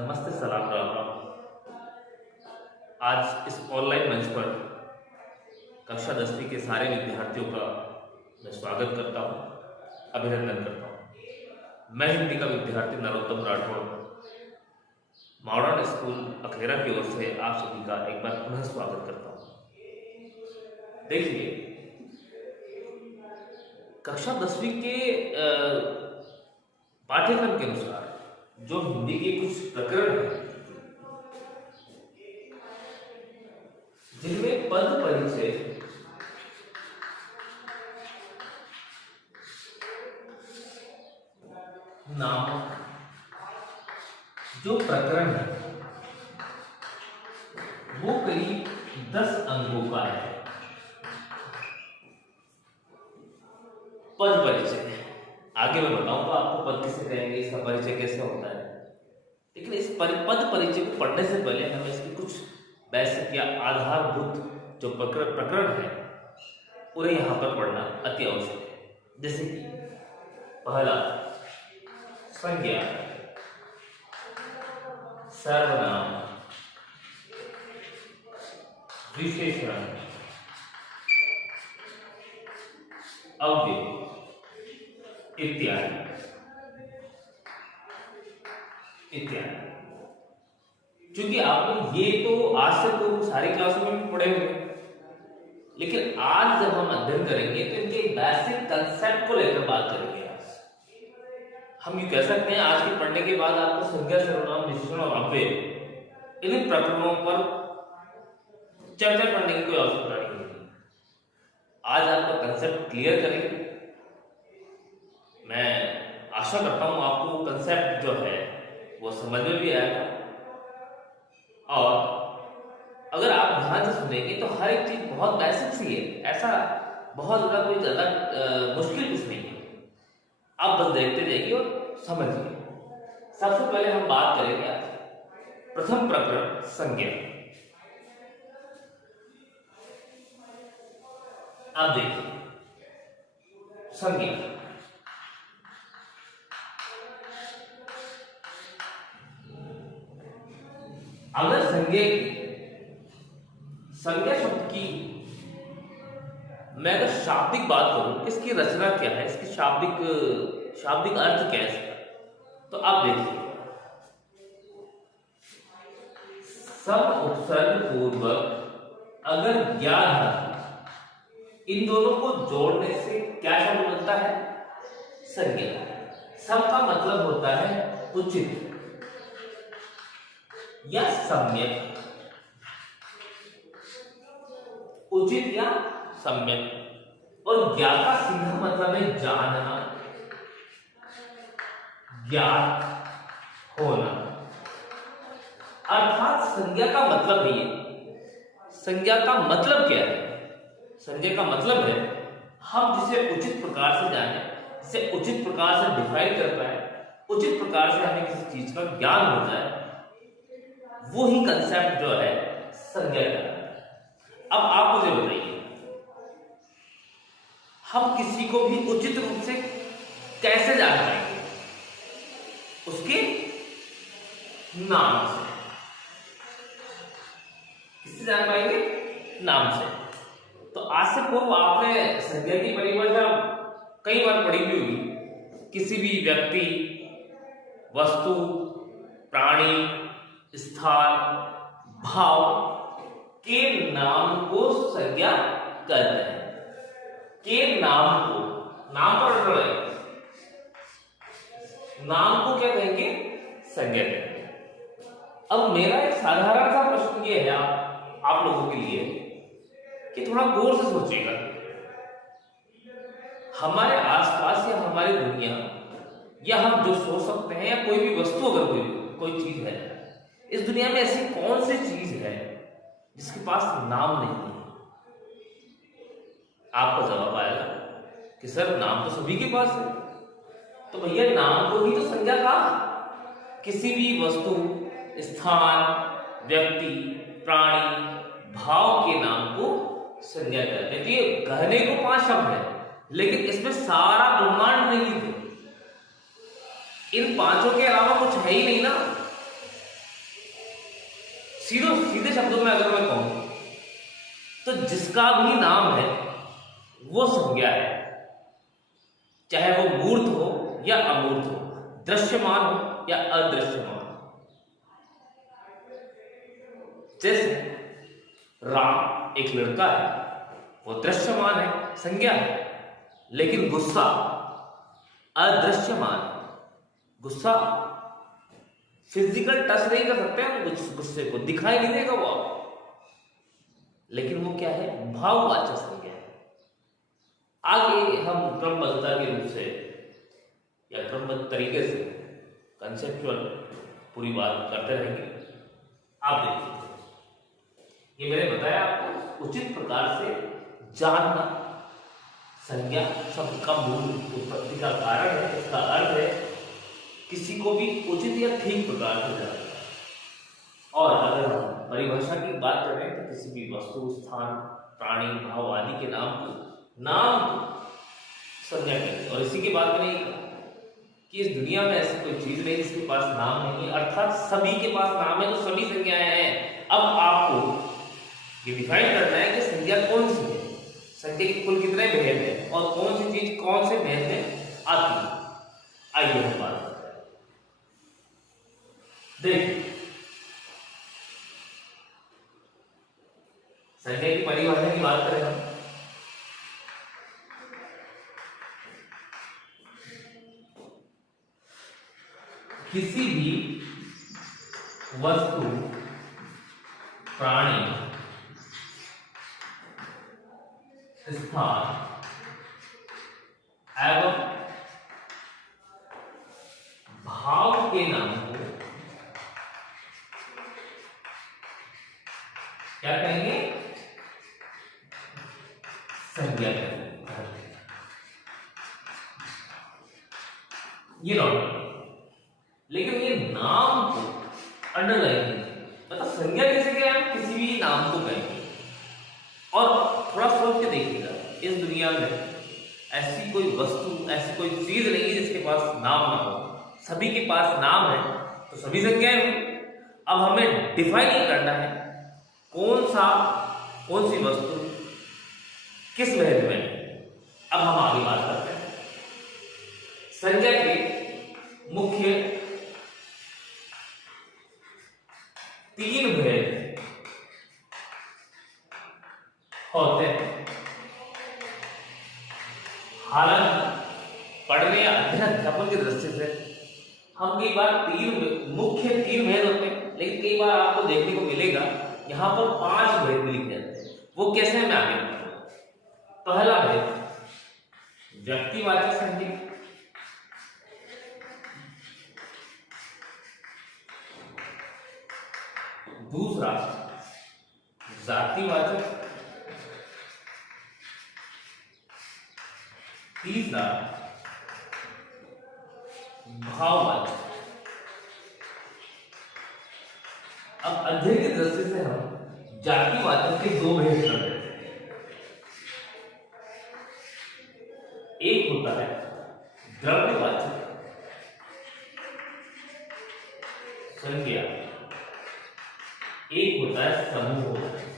नमस्ते, सलाम राम राम। आज इस ऑनलाइन मंच पर कक्षा 10वीं के सारे विद्यार्थियों का मैं स्वागत करता हूँ, अभिनंदन करता हूँ। मैं हिंदी का विद्यार्थी नरोत्तम राठौड़ मॉडर्न स्कूल अखेरा की ओर से आप सभी का एक बार पुनः स्वागत करता हूँ। देखिए, कक्षा 10वीं के पाठ्यक्रम के अनुसार जो हिंदी के कुछ प्रकरण हैं जिनमें पद परिचय, नाम जो प्रकरण है वो करीब 10 अंकों का है। पद परिचय आगे मैं बताऊंगा आपको पद किसे कहेंगे, इसका परिचय कैसे होता है, लेकिन इस पद परिचय को पढ़ने से पहले हमें इसकी कुछ बेसिक या आधारभूत जो प्रकरण है उन्हें यहाँ पर पढ़ना अति आवश्यक है। जैसे कि पहला संज्ञा, सर्वनाम, विशेषण, अव्यय इत्यादि इत्यादि। क्योंकि आपने ये तो आज से तो सारी क्लासों में भी पढ़े होंगे, लेकिन आज जब हम अध्ययन करेंगे तो इनके बेसिक कंसेप्ट को लेकर बात करेंगे। आज हम ये कह सकते हैं आज के पढ़ने के बाद आपको संज्ञा, सर्वनाम, विशेषण और अव्यय इन प्रकरणों पर चर्चा करने की कोई आवश्यकता नहीं होगी। आज आपका कंसेप्ट क्लियर करेंगे। मैं आशा करता हूं आपको कंसेप्ट जो है वो समझ में भी आएगा, और अगर आप ध्यान से सुनेंगे तो हर एक चीज बहुत बेसिक सी है, ऐसा बहुत ज्यादा मुश्किल कुछ नहीं है। आप बस देखते जाइए और समझिए। सबसे पहले हम बात करेंगे आज प्रथम प्रकरण संज्ञा। आप देखिए संज्ञा, अगर संज्ञा शब्द की मैं अगर शाब्दिक बात करूं, इसकी रचना क्या है, इसकी शाब्दिक अर्थ क्या है इसका, तो आप देखिए सम उपसर्ग पूर्वक अगर ज्ञान, इन दोनों को जोड़ने से क्या शब्द बनता है, संज्ञा। सम का मतलब होता है उचित या सम्यक, उचित या सम्यक, और ज्ञान का सीधा मतलब है जानना, ज्ञात होना। अर्थात संज्ञा का मतलब ये, संज्ञा का मतलब क्या है, संज्ञा का मतलब है हम जिसे उचित प्रकार से जाने, जिसे उचित प्रकार से डिफाइन कर पाए, उचित प्रकार से हमें किसी चीज का ज्ञान हो जाए, वो ही कंसेप्ट जो है संज्ञा का। अब आप मुझे बताइए, हम किसी को भी उचित रूप से कैसे जान पाएंगे, उसके नाम से। किससे जान पाएंगे, नाम से। तो आज से पूर्व आपने संज्ञा की परिभाषा कई बार पढ़ी भी होगी। किसी भी व्यक्ति, वस्तु, प्राणी, स्थान, भाव के नाम को संज्ञा कहते हैं। के नाम को, नाम पर रहे, नाम को क्या कहेंगे, संज्ञा कहेंगे। अब मेरा एक साधारण सा प्रश्न ये है आप लोगों के लिए कि थोड़ा गौर से सोचिएगा। हमारे आसपास या हमारी दुनिया, या हम जो सोच सकते हैं, या कोई भी वस्तु, अगर कोई चीज है, इस दुनिया में ऐसी कौन सी चीज है जिसके पास नाम नहीं है? आपका जवाब आएगा कि सर नाम तो सभी के पास है। तो भैया नाम को ही तो संज्ञा कहा। किसी भी वस्तु, स्थान, व्यक्ति, प्राणी, भाव के नाम को संज्ञा कहते हैं। तो ये कहने को 5 शब्द है, लेकिन इसमें सारा ब्रह्मांड नहीं है। इन 5 के अलावा कुछ है ही नहीं ना। सीधे शब्दों में अगर मैं कहूं तो जिसका भी नाम है वो संज्ञा है, चाहे वो मूर्त हो या अमूर्त हो, दृश्यमान हो या अदृश्यमान। जैसे राम एक लड़का है, वो दृश्यमान है, संज्ञा है, लेकिन गुस्सा अदृश्यमान है। गुस्सा फिजिकल टच नहीं कर सकते हम, गुस्से को दिखाई नहीं देगा वो आपको, लेकिन वो क्या है, भाववाचक संज्ञा है। आगे हम क्रमबद्धता के रूप से या क्रमबद्ध तरीके से कंसेप्चुअल पूरी बात करते रहेंगे। आप देखिए, ये मैंने बताया आपको उचित प्रकार से जानना संज्ञा शब्द का मूल उत्पत्ति का कारण है। इसका अर्थ है किसी को भी उचित या ठीक प्रकार से जानना। और अगर हम परिभाषा की बात करें तो किसी भी वस्तु, स्थान, प्राणी, भाव आदि के नाम संज्ञा कहते हैं। और इसी के बाद मैंने कहा कि इस दुनिया में ऐसी कोई चीज नहीं जिसके पास नाम नहीं है, अर्थात सभी के पास नाम है, तो सभी संज्ञाएं हैं। अब आपको ये डिफाइन करना है कि संज्ञा कौन सी है, संज्ञा के कुल कितने भेद हैं और कौन सी चीज कौन से भेद में आती है। आइए हम बात करते हैं। देखिए, संज्ञा की परिभाषा की बात करें हम, किसी भी वस्तु, प्राणी, स्थान एवं भाव के नाम को क्या कहेंगे, संज्ञा कहेंगे। ये लॉजिक, लेकिन ये नाम को अंडरलाइन, मतलब संज्ञा कैसे क्या है, किसी भी नाम को कहेंगे। और थोड़ा सोच के देखिएगा, इस दुनिया में ऐसी कोई वस्तु, ऐसी कोई चीज नहीं है जिसके पास नाम ना हो। सभी के पास नाम है तो सभी संज्ञाएं हुई। अब हमें डिफाइन ही करना है कौन सी वस्तु किस भेद में है। अब हम आगे बात करते हैं। संज्ञा के मुख्य 3 भेद होते हैं। हालांकि पढ़ने या अध्ययन अध्यापन की दृष्टि से हम कई बार मुख्य 3 भेद होते हैं, लेकिन कई बार आपको देखने को मिलेगा यहां पर 5 भेद भी लिखे जाते हैं। वो कैसे, मैं आगे बताऊंगा। पहला भेद व्यक्तिवाचक संज्ञा, दूसरा जातिवाचक, तीसरा भाववाचक। अब अध्ययन की दृष्टि से हम जातिवाचक के 2 भेद कर देते हैं। एक होता है द्रव्यवाचक संज्ञा, एक होता है समूहवाचक।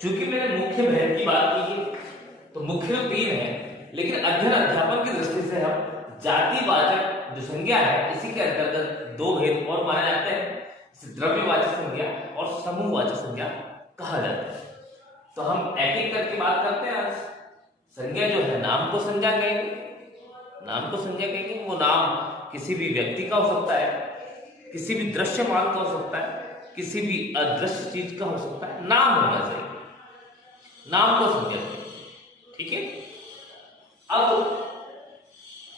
चूंकि मैंने मुख्य भेद की बात की है तो मुख्य 3 है, लेकिन अध्ययन अध्यापन की दृष्टि से हम जातिवाचक जो संज्ञा है इसी के अंतर्गत 2 भेद और माने जाते हैं, इसे द्रव्यवाचक संज्ञा और समूहवाचक संज्ञा कहा जाता है। तो हम एक एक करके बात करते हैं। आज संज्ञा जो है, नाम को संज्ञा कहेंगे। नाम को संज्ञा कहेंगे, वो नाम किसी भी व्यक्ति का हो सकता है, किसी भी दृश्यमान का हो सकता है, किसी भी अदृश्य चीज का हो सकता है। नाम होना चाहिए, नाम को संज्ञा कहेंगे। ठीक है। अब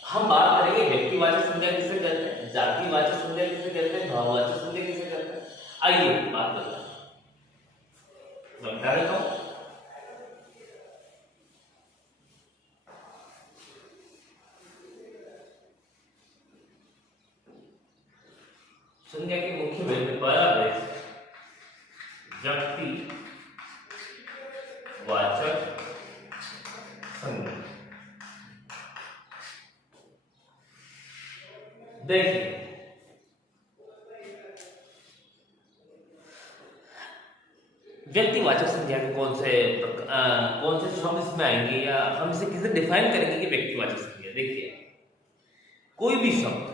हम बात करेंगे व्यक्तिवाचक संज्ञा किसे कहते हैं, जातिवाचक संज्ञा किसे कहते हैं, भाववाचक संज्ञा किसे कहते हैं। आइए बात करते हैं। बता देता हूं। संज्ञा के मुख्य भेद में पहला भेद व्यक्ति वाचक संज्ञा। देखिए, व्यक्तिवाचक संज्ञा के कौन से शब्द इसमें आएंगे या हम इसे किसे डिफाइन करेंगे कि व्यक्तिवाचक संज्ञा। देखिए, कोई भी शब्द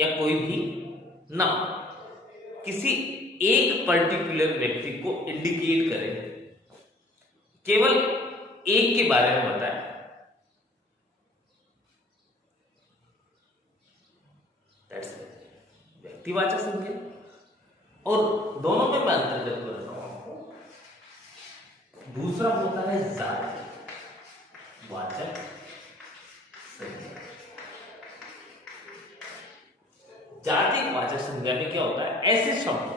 या कोई भी नाम किसी एक पर्टिकुलर व्यक्ति को इंडिकेट करे, केवल एक के बारे में बताए, दैट्स व्यक्तिवाचक संज्ञा। और दोनों में मैं अंतर जब कर रहा हूं आपको। दूसरा होता है जाति वाचक संज्ञा। जाति वाचक संज्ञा में क्या होता है, ऐसे शब्द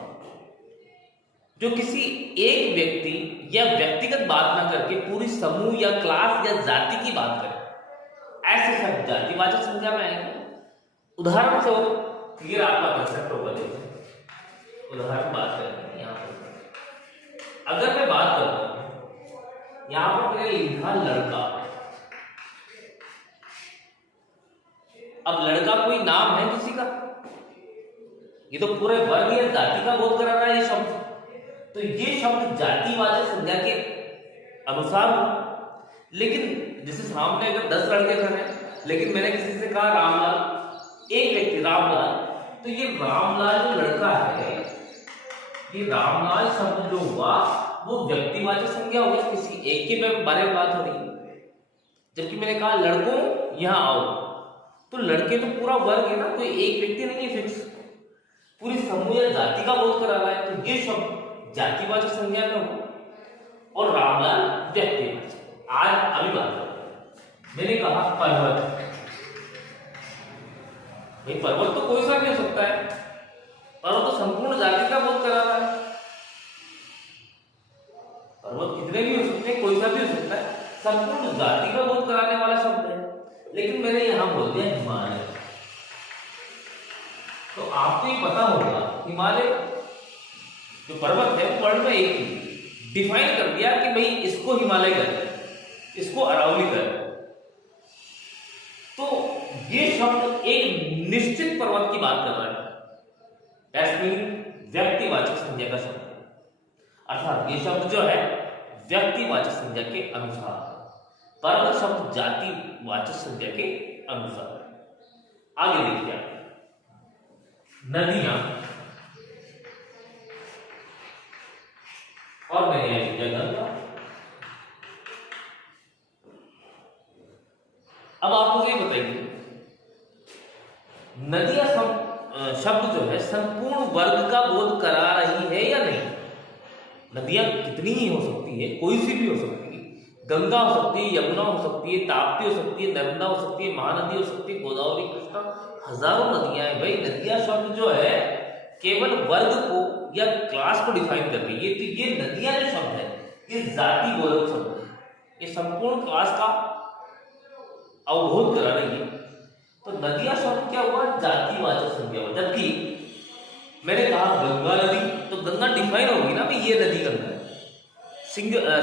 जो किसी एक व्यक्ति या व्यक्तिगत बात ना करके पूरी समूह या क्लास या जाति की बात करे, ऐसे शब्द जातिवाचक संज्ञा में आएंगे। उदाहरण से क्लियर आपका कंसेप्ट होगा। देखिए, उदाहरण बात करेंगे। यहां पर अगर मैं बात करता हूं, यहां पर मैंने लिखा लड़का। अब लड़का कोई नाम है किसी का, ये तो पूरे वर्ग या जाति का बोध करा रहा है ये शब्द। तो ये शब्द जातिवाचक संज्ञा के अनुसार हो। लेकिन जैसे सामने अगर 10 लड़के खड़े हैं, लेकिन मैंने किसी से कहा रामलाल, एक व्यक्ति रामलाल, तो ये रामलाल जो लड़का है, ये रामलाल शब्द जो हुआ वो व्यक्तिवाचक संज्ञा हो गया, किसी एक के बारे में बात हो रही है। जबकि मैंने कहा लड़कों यहां आओ, तो लड़के तो पूरा वर्ग है ना, कोई एक व्यक्ति नहीं है फिक्स, पूरी समूह या जाति का बोध करा रहा है। तो ये शब्द जातिवाचक संज्ञा में हो और रामलाल व्यक्तिवाचक। आज अभी बात करें, मैंने कहा पर्वत। भाई पर्वत तो कोई सा भी हो सकता है, पर्वत तो संपूर्ण जाति का बोध करा रहा है। पर्वत कितने भी हो सकते हैं, कोई सा भी हो सकता है, संपूर्ण जाति का बोध कराने वाला शब्द है। लेकिन मैंने यहां बोल दिया हिमालय। तो आपको ये पता होगा हिमालय जो पर्वत है वो वर्ड में एक ही डिफाइन कर दिया कि भाई इसको हिमालय कर, इसको अरावली कर। तो ये शब्द एक निश्चित पर्वत की बात कर रहा है, दैट्स मीन व्यक्तिवाचक संज्ञा का शब्द है। अर्थात ये शब्द जो है व्यक्तिवाचक संज्ञा के अनुसार, पर्वत शब्द जातिवाचक संज्ञा के अनुसार। आगे देखिए, नदियां, और मैंने यह जगह। अब आप मुझे बताइए, नदियां शब्द जो है संपूर्ण वर्ग का बोध करा रही है या नहीं। नदियां कितनी ही हो सकती है, कोई सी भी हो सकती है, गंगा हो सकती है, यमुना हो सकती है, ताप्ती हो सकती है, नर्मदा हो सकती है, महानदी हो सकती है, गोदावरी, कृष्णा, हजारों नदियां हैं। भाई नदियां शब्द जो है केवल वर्ग को या क्लास को डिफाइन कर रही है। तो ये नदियां जो शब्द है ये जाति बोधक शब्द है, ये संपूर्ण क्लास का अवबोध करा रही है। तो नदियां शब्द क्या हुआ, जातिवाचक संज्ञा हुआ। जबकि मैंने कहा गंगा नदी, तो गंगा डिफाइन होगी ना, भाई ये नदी गंगा है,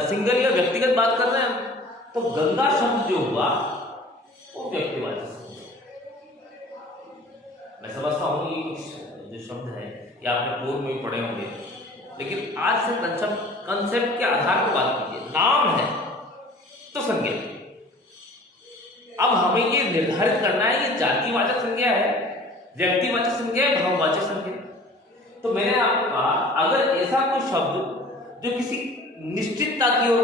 सिंगल या व्यक्तिगत बात कर रहे हैं। तो गंगा शब्द जो हुआ वो व्यक्तिवाचक संज्ञा। मैं समझता हूं ये कुछ जो शब्द है ये आपने पूर्व में ही पढ़े होंगे, लेकिन आज से कंसेप्ट के आधार पर बात कीजिए। नाम है तो संज्ञा, अब हमें ये निर्धारित करना है ये जातिवाचक संज्ञा है, व्यक्तिवाचक संज्ञा है, भाववाचक संज्ञा। तो मैंने आपको कहा अगर ऐसा कोई शब्द जो किसी निश्चितता की ओर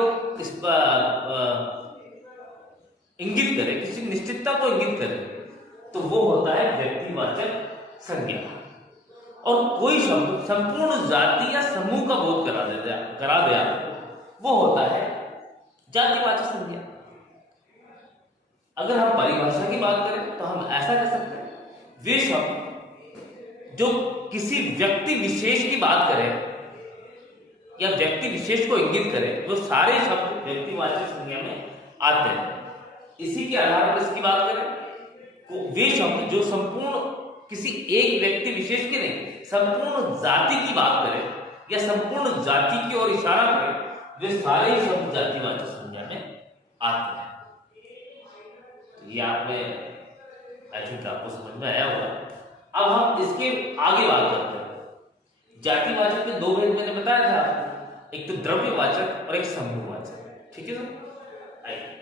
इंगित करे, किसी निश्चितता को इंगित करे, तो वो होता है व्यक्तिवाचक संज्ञा। और कोई शब्द संपूर्ण जाति या समूह का बोध करा दिया वो होता है जातिवाचक संज्ञा। अगर हम परिभाषा की बात करें तो हम ऐसा कह सकते हैं वे शब्द जो किसी व्यक्ति विशेष की बात करें या व्यक्ति विशेष को इंगित करे, वो सारे शब्द व्यक्तिवाचक संज्ञा में आते हैं। इसी के आधार पर इसकी बात करें तो वे शब्द जो संपूर्ण किसी एक व्यक्ति विशेष की नहीं, संपूर्ण जाति की बात करें या संपूर्ण जाति की ओर इशारा करें, वे सारे शब्द जातिवाचक संज्ञा में आते हैं। तो ये आपने आई थिंक आपको समझ में आया होगा। अब हम इसके आगे बात करते हैं। जातिवाचक के दो भेद मैंने बताया था, एक तो द्रव्यवाचक और एक समूहवाचक। ठीक है सर, आइए।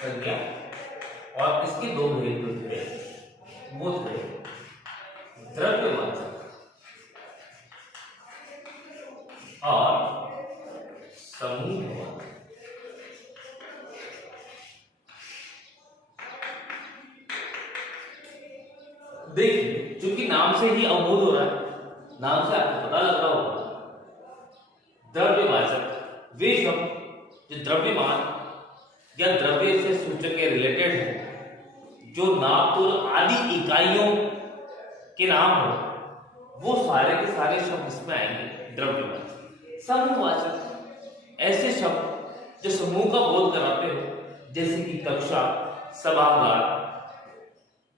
संज्ञा और इसके दो भेद जो थे वो थे द्रव्यवाचक और समूहवाचक। देखिए, चूंकि नाम से ही अवबोध हो रहा है, नाम से आपको पता लग रहा होगा, द्रव्यवाचक वे शब्द जो द्रव्यमान या द्रव्य से सूचक के रिलेटेड है, जो नापतोल आदि इकाइयों के नाम हो, वो सारे के सारे शब्द इसमें आएंगे द्रव्यवाचक। समूहवाचक ऐसे शब्द जो समूह का बोध कराते हो, जैसे कि कक्षा, सभागार,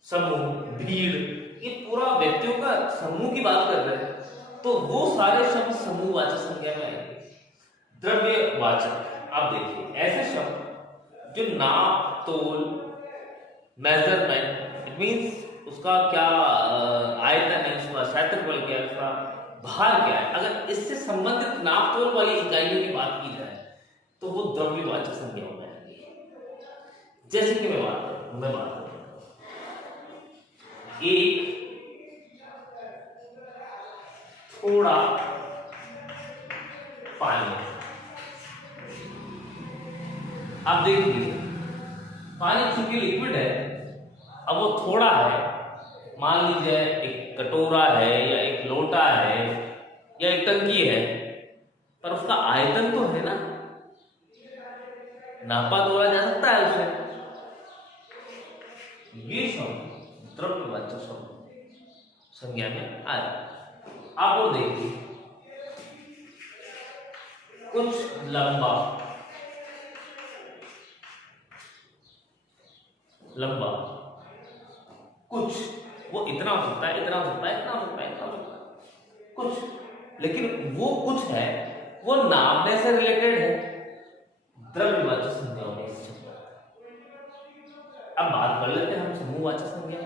समूह, भीड़, ये पूरा व्यक्तियों का समूह की बात कर रहे हैं, तो वो सारे शब्द समूहवाचक संज्ञा में आएंगे। द्रव्यवाचक आप देखिए ऐसे शब्द जो नाप तोल, मेजरमेंट, इट मींस उसका क्या आयतन है, उसका क्षेत्रफल क्या है, उसका भार क्या है, अगर इससे संबंधित नाप तोल वाली इकाइयों की बात की जाए तो वो द्रव्यवाचक संज्ञाओं में आएंगे। जैसे कि मैं बात करूं एक थोड़ा पानी। आप देखिए, पानी चूंकि लिक्विड है, अब वो थोड़ा है, मान लीजिए एक कटोरा है या एक लोटा है या एक टंकी है, पर उसका आयतन तो है ना, नापा तोला जा सकता है उसे। ये शब्द द्रव्यवाचक शब्द संज्ञा में आए। आप और देखिए, कुछ लंबा कुछ, वो इतना हो सकता है, इतना हो सकता है, इतना हो सकता है, इतना हो सकता है, कुछ, लेकिन वो कुछ है वो नामने से रिलेटेड है, द्रव्यवाचक संज्ञाओं में। अब बात कर लेते हैं हम समूहवाचक संज्ञा।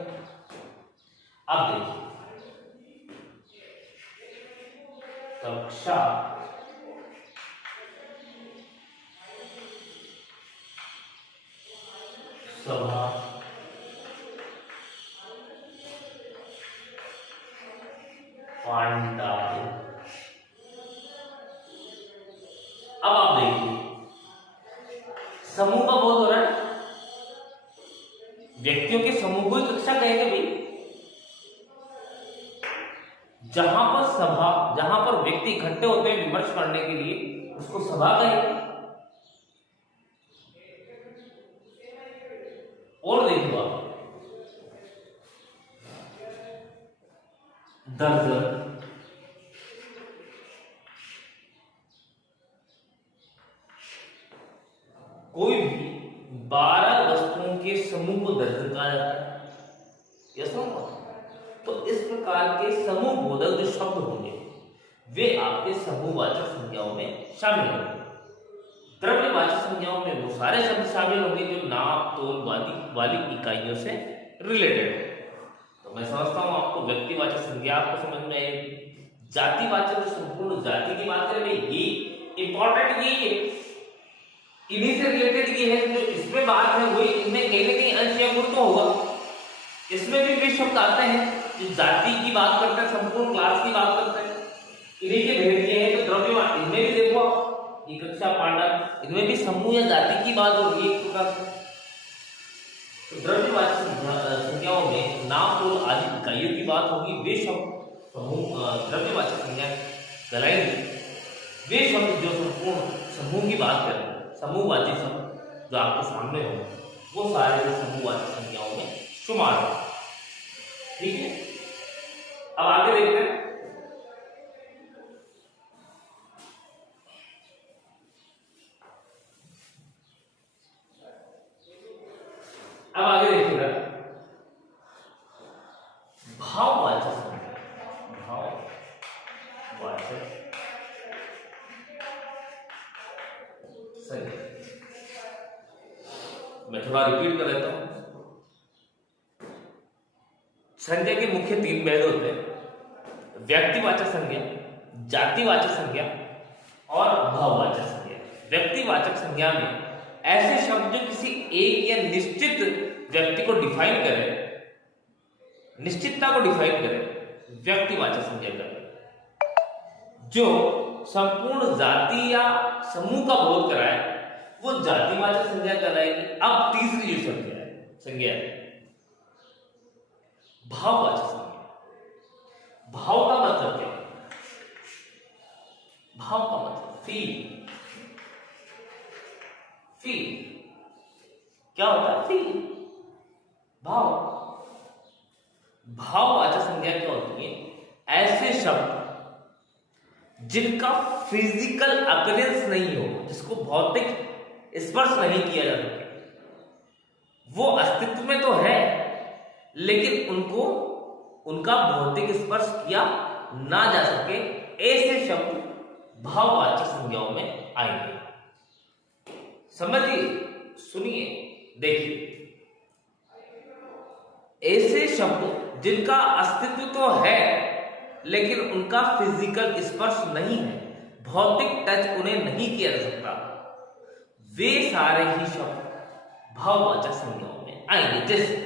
अब देखिए, कक्षा, सभा, पांडाल। अब आप देखिए, समूह का बोध हो रहा है, व्यक्तियों के समूह को ही कक्षा कहेंगे भाई। जहां पर सभा, जहां पर व्यक्ति इकट्ठे होते हैं विमर्श करने के लिए, उसको सभा कहेंगे। और देखो आप, दर्जन, कोई भी 12 वस्तुओं के समूह को दर्जन कहा जाता है। Yes no? तो इस प्रकार के समूह बोधक जो शब्द होंगे वे आपके समूहवाचक संज्ञाओं में शामिल होंगे। द्रव्यवाचक संज्ञाओं में वो सारे शब्द शामिल होंगे जो नाप तोल वाली इकाइयों से रिलेटेड है। तो मैं समझता हूं आपको व्यक्तिवाचक संज्ञा आपको समझ में आएगी। जातिवाचक जो संपूर्ण जाति की बात करें, ये इंपॉर्टेंट ये है, इन्हीं से रिलेटेड ये है, जो इसमें बात है वही इनमें कहीं ना कहीं अंश या गुण तो होगा। इसमें भी वे शब्द आते हैं जो जाति की बात करते हैं, संपूर्ण क्लास की बात करते हैं, इन्हीं के भेद ये है। तो द्रव्यवाचक, इनमें भी देखो ये कक्षा, पांडा, इनमें भी समूह या जाति की बात हो रही है एक प्रकार से। तो द्रव्यवाचक संज्ञाओं में नाम तोल आदि इकाइयों की बात होगी, वे शब्द समूह द्रव्यवाचक संज्ञा कहलाएंगे। वे शब्द जो संपूर्ण समूह की बात करें, समूहवाची शब्द जो आपके सामने हो, वो सारे समूहवाचक संज्ञाओं में शुमार है। ठीक है, अब आगे देखते हैं। अब आगे देखिएगा, संज्ञा। मैं थोड़ा रिपीट कर देता हूं। संज्ञा के मुख्य 3 भेद होते हैं: व्यक्तिवाचक संज्ञा, जातिवाचक संज्ञा और भाववाचक संज्ञा। व्यक्तिवाचक संज्ञा में ऐसे शब्द जो किसी एक या निश्चित व्यक्ति को डिफाइन करे, निश्चितता को डिफाइन करे, व्यक्तिवाचक संज्ञा करे। जो संपूर्ण जाति या समूह का बोध कराए वो जातिवाचक संज्ञा कहलाएगी। अब तीसरी जो संज्ञा है भाववाचक संज्ञा। भाव का मतलब क्या? भाव का मतलब फील। क्या होता है? फील, भाव। भाववाचक संज्ञा क्या होती है? ऐसे शब्द जिनका फिजिकल अपीयरेंस नहीं हो, जिसको भौतिक स्पर्श नहीं किया जा सके, वो अस्तित्व में तो है लेकिन उनका भौतिक स्पर्श किया ना जा सके, ऐसे शब्द भाववाचक संज्ञाओं में आएंगे। समझिए, सुनिए, देखिए। ऐसे शब्द जिनका अस्तित्व तो है लेकिन उनका फिजिकल स्पर्श नहीं है, भौतिक टच उन्हें नहीं किया जा सकता, वे सारे ही शब्द भाववाचक संज्ञाओं में आएंगे। जैसे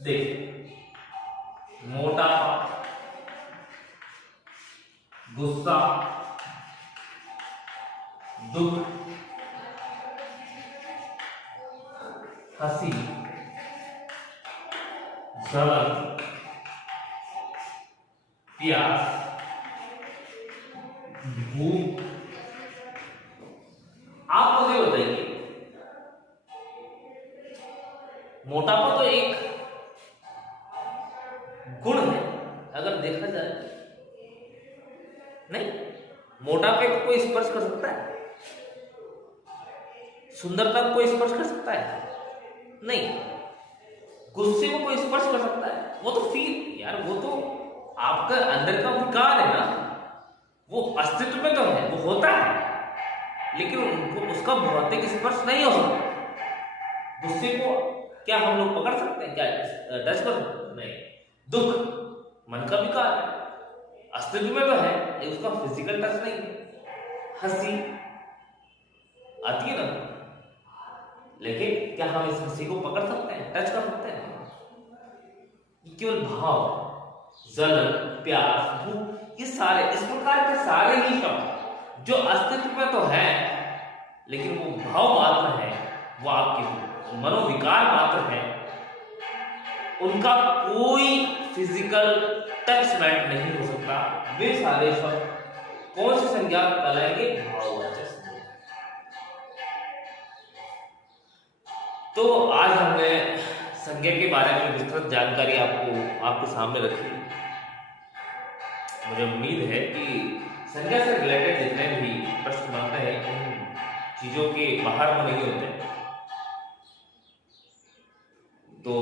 देखिए, मोटापा, गुस्सा, दुख, हंसी, जलन, प्यास, भूख। आप मुझे बताइए, मोटापा तो एक गुण है अगर देखा जाए, नहीं? मोटापे को कोई स्पर्श कर सकता है? सुंदरता को कोई स्पर्श कर सकता है? नहीं। गुस्से को कोई स्पर्श कर सकता है? वो तो फील यार, वो तो आपका अंदर का विकार है ना, वो अस्तित्व में तो है, वो होता है लेकिन उनको उसका भौतिक स्पर्श नहीं हो सकता। गुस्से को क्या हम लोग पकड़ सकते हैं? क्या टच कर सकते हैं? नहीं। दुख मन का विकार है, अस्तित्व में तो है लेकिन उसका फिजिकल टच नहीं है। हंसी आती है ना, लेकिन क्या हम इस हंसी को पकड़ सकते हैं, टच कर सकते हैं? ये केवल भाव, जलन, प्यास, भूख, ये सारे इस प्रकार के सारे ही शब्द जो अस्तित्व में तो है लेकिन वो भाव मात्र है, वो आपके मनोविकार मात्र है, उनका कोई फिजिकल टचमेंट नहीं हो सकता, वे सारे शब्द कौन सी संज्ञा कहलाएंगे? भाववाचक संज्ञा। तो आज हमने संज्ञा के बारे में विस्तृत जानकारी आपके सामने रखी। मुझे उम्मीद है कि संज्ञा से रिलेटेड जितने भी प्रश्न बनते हैं उन चीजों के बाहर वो नहीं होते। तो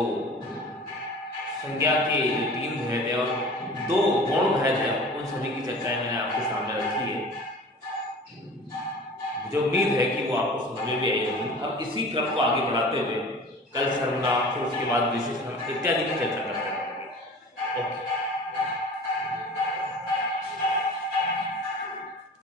संज्ञा के जो 3 भेद है और 2 गौण भेद है, उन सभी की चर्चाएं मैंने आपके सामने रखी है। मुझे उम्मीद है कि वो आपको समझ में भी आई होगी। अब इसी क्रम को आगे बढ़ाते हुए कल सर्वनाम, फिर उसके बाद विशेषण इत्यादि की चर्चा करते रहेंगे। ओके।